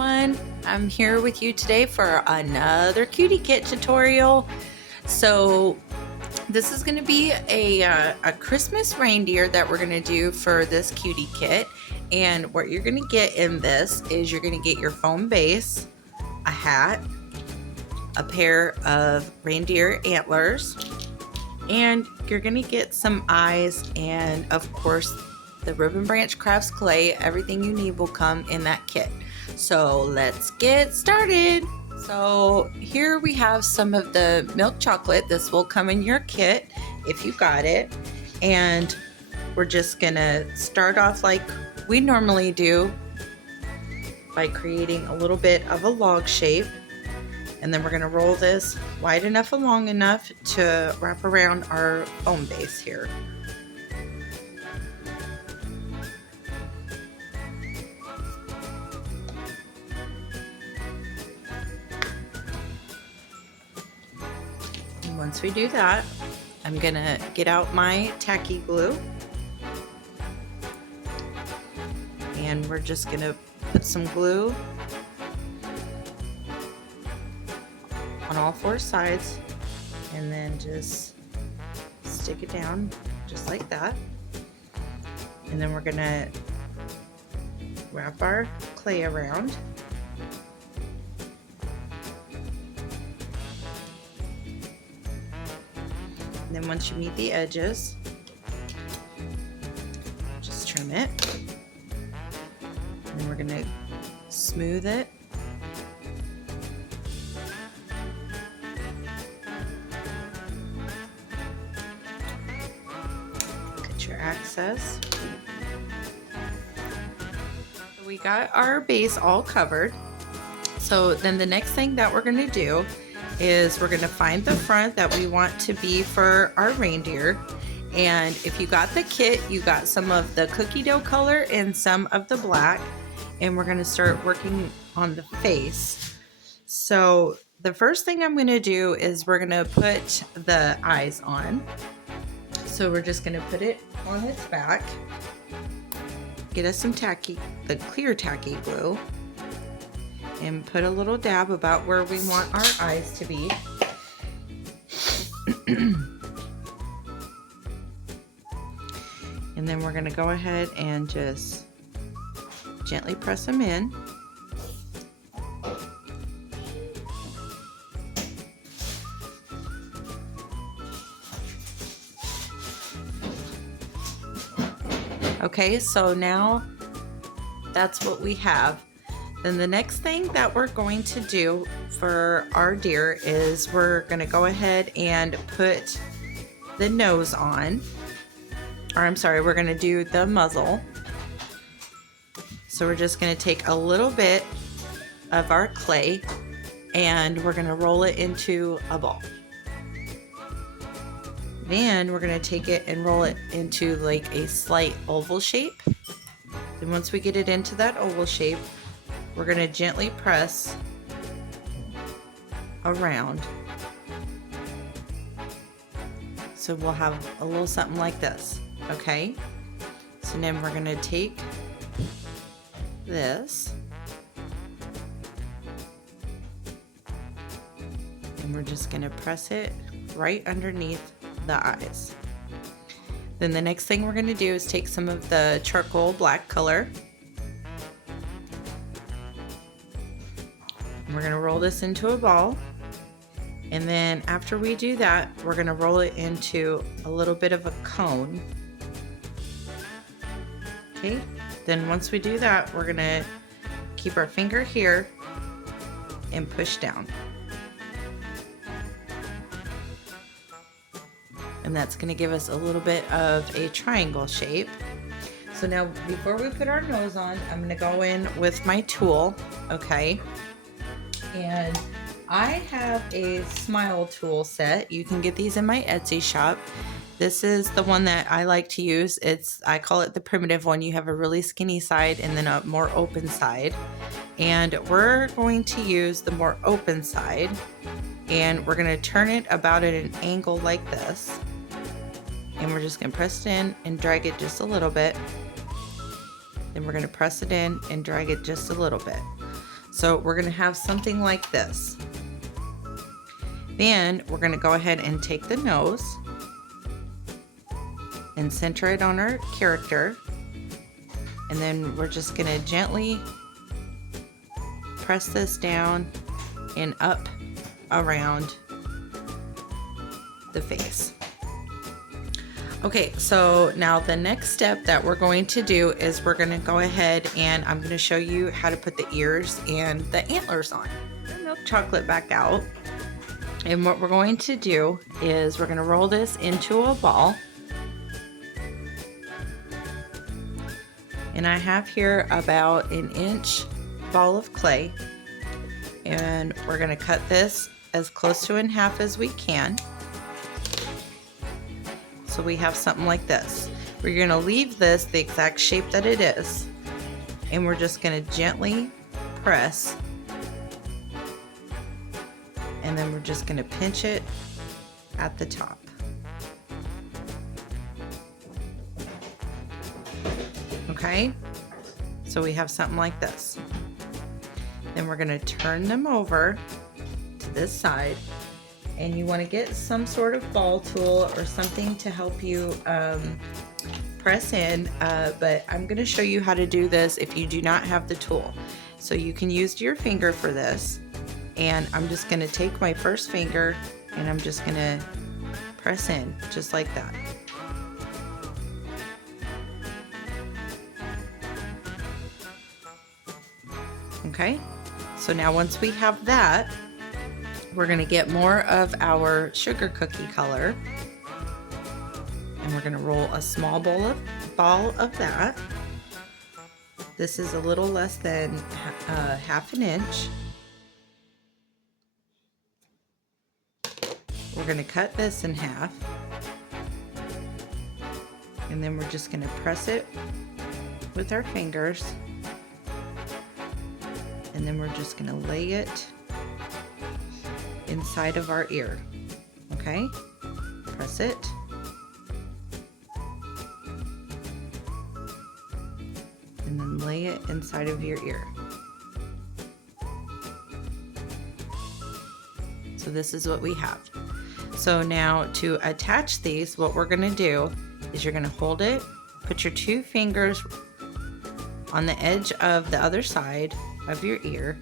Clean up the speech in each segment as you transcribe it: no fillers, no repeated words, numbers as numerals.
everyone, I'm here with you today for another cutie kit tutorial. So this is going to be a Christmas reindeer that we're going to do for this cutie kit, and what you're going to get in this is you're going to get your foam base, a hat, a pair of reindeer antlers, and you're going to get some eyes, and of course the Ribbon Branch Crafts clay. Everything you need will come in that kit. So let's get started. So here we have some of the milk chocolate. This will come in your kit if you got it. And we're just gonna start off like we normally do by creating a little bit of a log shape. And then we're gonna roll this wide enough and long enough to wrap around our foam base here. Once we do that, I'm gonna get out my tacky glue, and we're just gonna put some glue on all four sides and then just stick it down just like that. And then we're gonna wrap our clay around. And then once you meet the edges, just trim it. And then we're gonna smooth it. Cut your excess. We got our base all covered. So then the next thing that we're gonna do is we're going to find the front that we want to be for our reindeer. And if you got the kit, you got some of the cookie dough color and some of the black, and we're going to start working on the face. So the first thing I'm going to do is we're going to put the eyes on. So we're just going to put it on its back, get us some tacky, the clear tacky glue, and put a little dab about where we want our eyes to be. And then we're going to go ahead and just gently press them in. Okay, so now that's what we have. Then the next thing that we're going to do for our deer is we're going to go ahead and put the nose on. Or I'm sorry, we're going to do the muzzle. So we're just going to take a little bit of our clay and we're going to roll it into a ball. Then we're going to take it and roll it into like a slight oval shape. Then once we get it into that oval shape, we're going to gently press around. So we'll have a little something like this, okay? So then we're going to take this and we're just going to press it right underneath the eyes. Then the next thing we're going to do is take some of the charcoal black color. We're going to roll this into a ball, and then after we do that, we're going to roll it into a little bit of a cone. Okay, then once we do that, we're going to keep our finger here and push down. And that's going to give us a little bit of a triangle shape. So now before we put our nose on, I'm going to go in with my tool, okay? And I have a smile tool set. You can get these in my Etsy shop. This is the one that I like to use. I call it the primitive one. You have a really skinny side and then a more open side. And we're going to use the more open side, and we're going to turn it about at an angle like this. And we're just going to press it in and drag it just a little bit. Then we're going to press it in and drag it just a little bit. So we're going to have something like this. Then we're going to go ahead and take the nose and center it on our character. And then we're just going to gently press this down and up around the face. Okay, so now the next step that we're going to do is we're going to go ahead and I'm going to show you how to put the ears and the antlers on. Milk chocolate back out. And what we're going to do is we're going to roll this into a ball. And I have here about an inch ball of clay. And we're going to cut this as close to in half as we can. So we have something like this. We're going to leave this the exact shape that it is. And we're just going to gently press. And then we're just going to pinch it at the top. Okay? So we have something like this. Then we're going to turn them over to this side. And you want to get some sort of ball tool or something to help you press in, but I'm going to show you how to do this if you do not have the tool. So you can use your finger for this, and I'm just going to take my first finger and I'm just going to press in just like that. Okay, so now once we have that, we're going to get more of our sugar cookie color, and we're going to roll a small ball of that. This is a little less than half an inch. We're going to cut this in half, and then we're just going to press it with our fingers, and then we're just going to lay it inside of our ear. Okay, press it, and then lay it inside of your ear. So this is what we have. So now to attach these, what we're going to do is you're going to hold it, put your two fingers on the edge of the other side of your ear,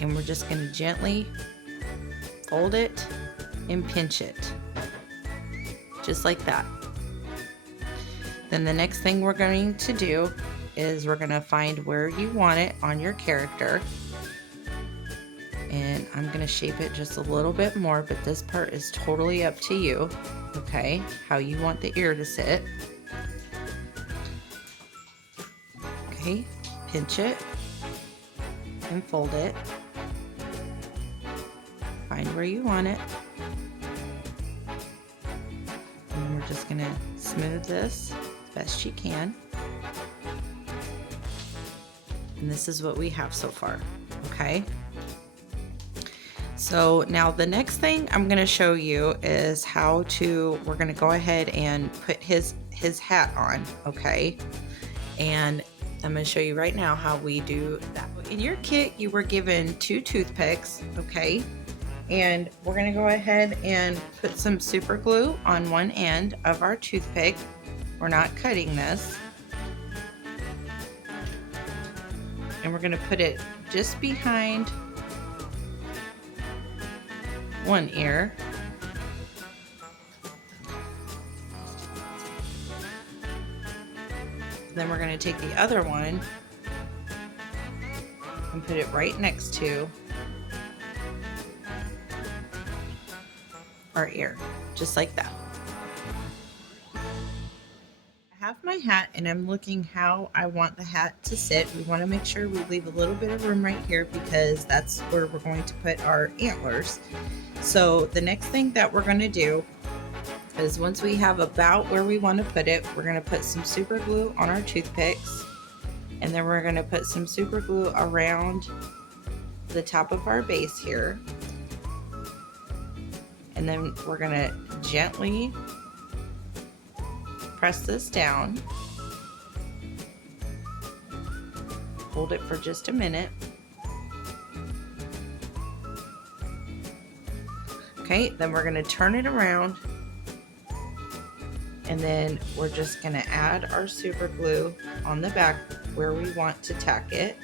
and we're just going to gently fold it and pinch it, just like that. Then the next thing we're going to do is we're going to find where you want it on your character, and I'm going to shape it just a little bit more, but this part is totally up to you, okay, how you want the ear to sit. Okay, pinch it and fold it. Find where you want it, and then we're just going to smooth this as best you can, and this is what we have so far. Okay, so now the next thing I'm going to show you is how to, we're going to go ahead and put his hat on. Okay, and I'm going to show you right now how we do that. In your kit you were given 2 toothpicks, okay, and we're going to go ahead and put some super glue on one end of our toothpick. We're not cutting this. And we're going to put it just behind one ear. Then we're going to take the other one and put it right next to our ear, just like that. I have my hat and I'm looking how I want the hat to sit. We want to make sure we leave a little bit of room right here because that's where we're going to put our antlers. So the next thing that we're going to do is once we have about where we want to put it, we're going to put some super glue on our toothpicks, and then we're going to put some super glue around the top of our base here. And then we're going to gently press this down. Hold it for just a minute. Okay, then we're going to turn it around, and then we're just going to add our super glue on the back where we want to tack it.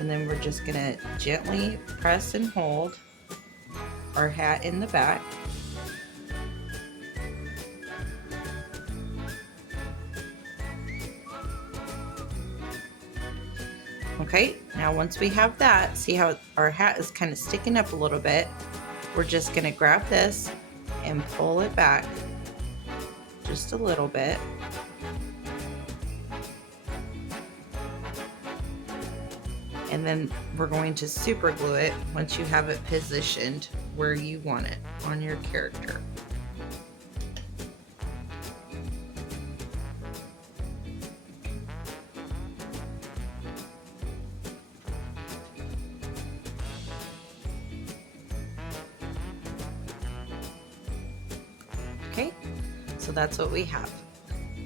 And then we're just going to gently press and hold our hat in the back. Okay, now once we have that, see how our hat is kind of sticking up a little bit? We're just going to grab this and pull it back just a little bit. And then we're going to super glue it once you have it positioned where you want it on your character. Okay, so that's what we have.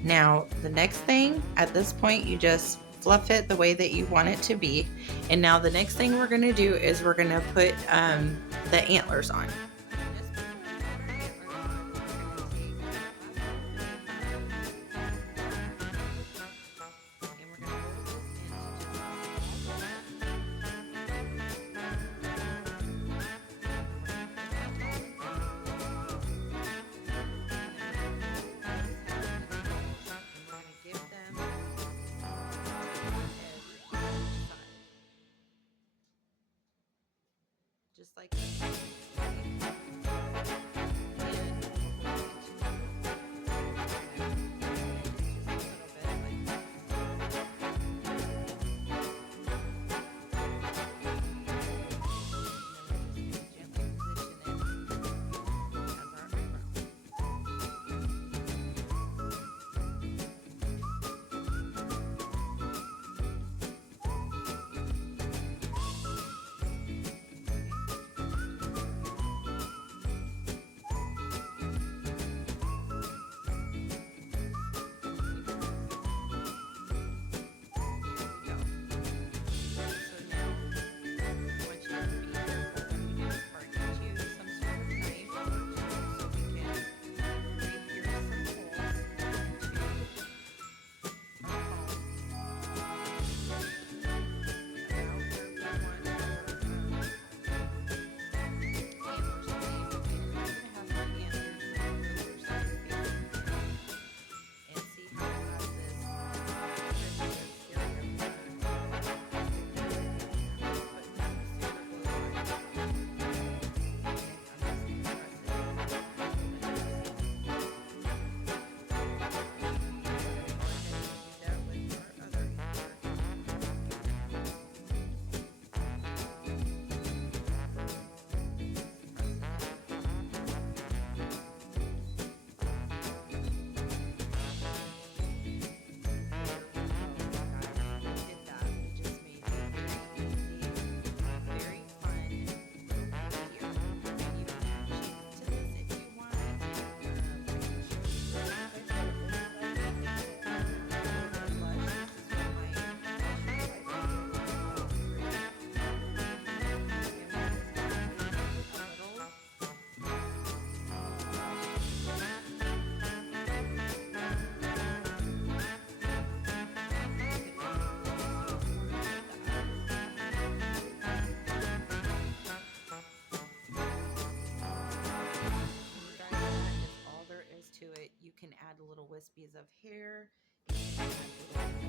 Now the next thing, at this point, you just fluff it the way that you want it to be. And now the next thing we're going to do is we're going to put the antlers on. Just like this. To it, you can add little wispies of hair. You can add little